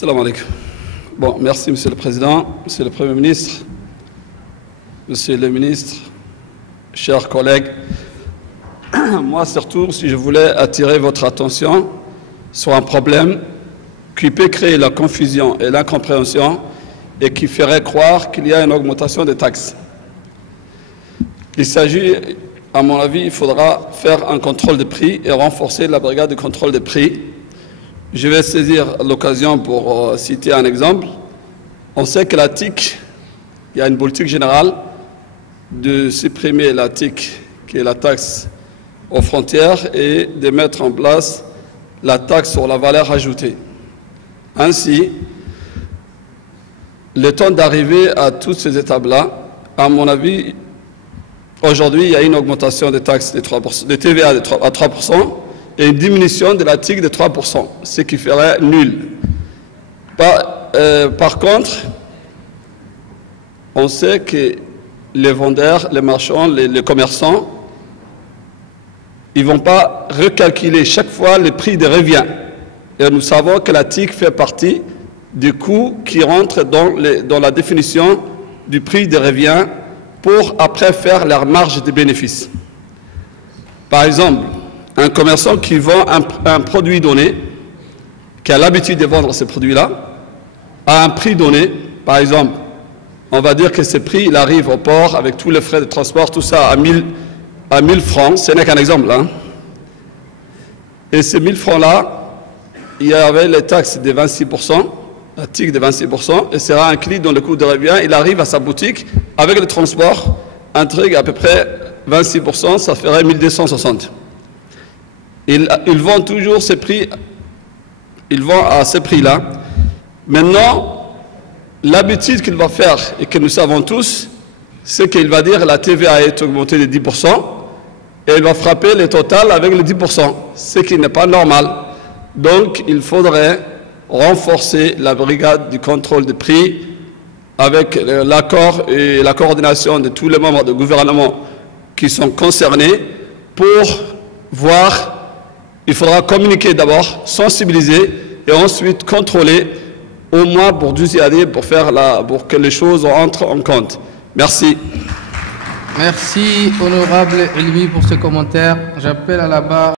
Salam alaikum. Bon, merci Monsieur le Président, Monsieur le Premier ministre, Monsieur le ministre, chers collègues. Moi, surtout, si je voulais attirer votre attention sur un problème qui peut créer la confusion et l'incompréhension et qui ferait croire qu'il y a une augmentation des taxes. Il s'agit, à mon avis, il faudra faire un contrôle des prix et renforcer la brigade de contrôle des prix. Je vais saisir l'occasion pour citer un exemple. On sait que la TIC, il y a une politique générale de supprimer la TIC, qui est la taxe aux frontières, et de mettre en place la taxe sur la valeur ajoutée. Ainsi, le temps d'arriver à toutes ces étapes-là, à mon avis, aujourd'hui, il y a une augmentation des taxes de TVA à 3%, et une diminution de la TIC de 3%, ce qui ferait nul. Par contre, on sait que les vendeurs, les marchands, les commerçants, ils ne vont pas recalculer chaque fois le prix de revient. Et nous savons que la TIC fait partie des coûts qui rentrent dans la définition du prix de revient pour après faire leur marge de bénéfice. Par exemple, un commerçant qui vend un produit donné, qui a l'habitude de vendre ce produit-là, à un prix donné, par exemple, on va dire que ce prix, il arrive au port avec tous les frais de transport, tout ça à 1000 francs, ce n'est qu'un exemple. Hein. Et ces 1000 francs-là, il y avait les taxes de 26%, la TIC de 26%, et sera inclus dans le coût de revient. Il arrive à sa boutique avec le transport, un truc à peu près 26%, ça ferait 1260. Ils vendent toujours ces prix, ils vendent à ce prix-là. Maintenant, l'habitude qu'il va faire, et que nous savons tous, c'est qu'il va dire que la TVA est augmentée de 10%, et il va frapper le total avec le 10%, ce qui n'est pas normal. Donc, il faudrait renforcer la brigade du contrôle des prix avec l'accord et la coordination de tous les membres du gouvernement qui sont concernés pour voir. Il faudra communiquer d'abord, sensibiliser et ensuite contrôler au moins pour 12 années pour que les choses entrent en compte. Merci. Merci, honorable Elmi, pour ce commentaire. J'appelle à la barre